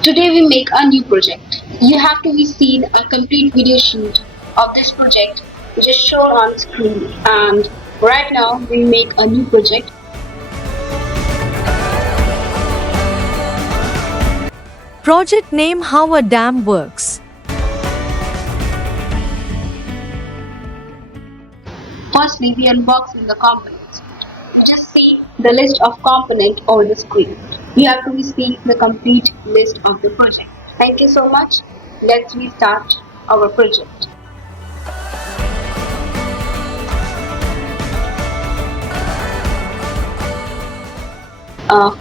Today we make a new project. You have to be seen a complete video shoot of this project which is shown on screen, and right now we make a new project. Project name: How a Dam Works. Firstly, we unboxing the components. You just see the list of components over the screen. You have to be seeing the complete list of the project. Thank you so much. Let's restart our project.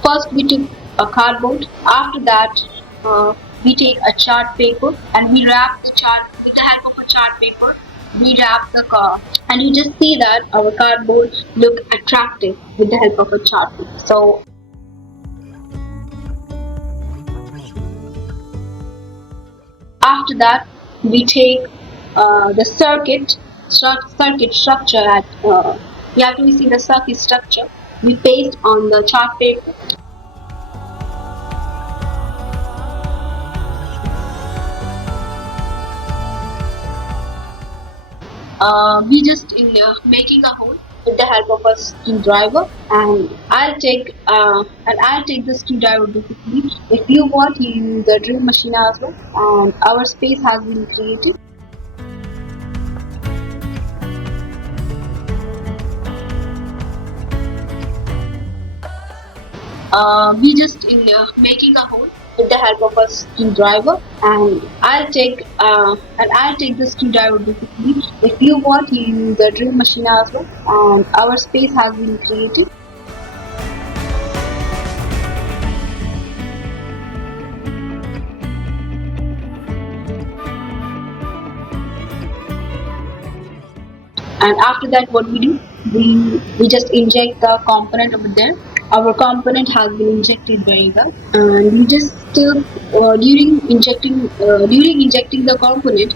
First we took a cardboard. After that we take a chart paper and we wrap the chart with the help of a chart paper. We wrap the car, and you just see that our cardboard look attractive with the help of a chart paper. So after that we take the circuit structure at you have to see the circuit structure. We paste on the chart paper. We just in making a hole with the help of a screwdriver, and I'll take the screwdriver basically. If you want, you use the drill machine as well. And our space has been created. We just in making a hole with the help of a screwdriver, and I'll take the screwdriver basically. If you want, you use the drill machine as well. And our space has been created. And after that, what we do, we just inject the component over there. Our component has been injected very well, and we just during injecting the component,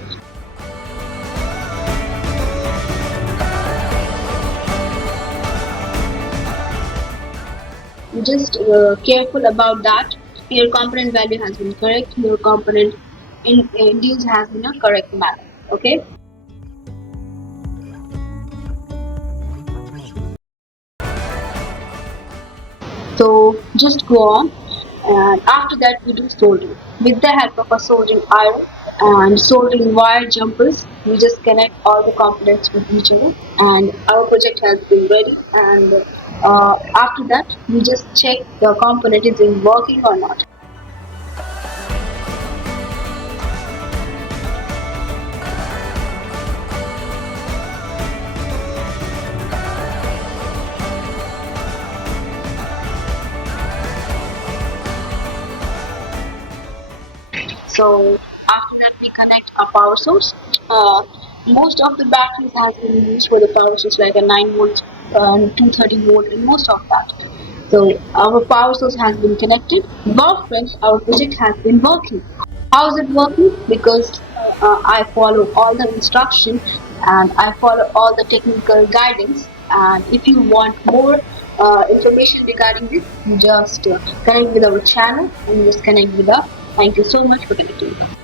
you just careful about that. Your component value has been correct. Your component induced has been a correct manner. Okay. So just go on, and after that we do soldering with the help of a soldering iron and soldering wire jumpers. We just connect all the components with each other, and our project has been ready. And after that we just check the component is in working or not. So after that we connect a power source. Most of the batteries has been used for the power source, like a 9 volt, 230 volt, and most of that. So our power source has been connected. Well, friends, our project has been working. How is it working? Because I follow all the instructions and I follow all the technical guidance. And if you want more information regarding this, you just connect with our channel and just connect with us. Thank you so much for connecting with us.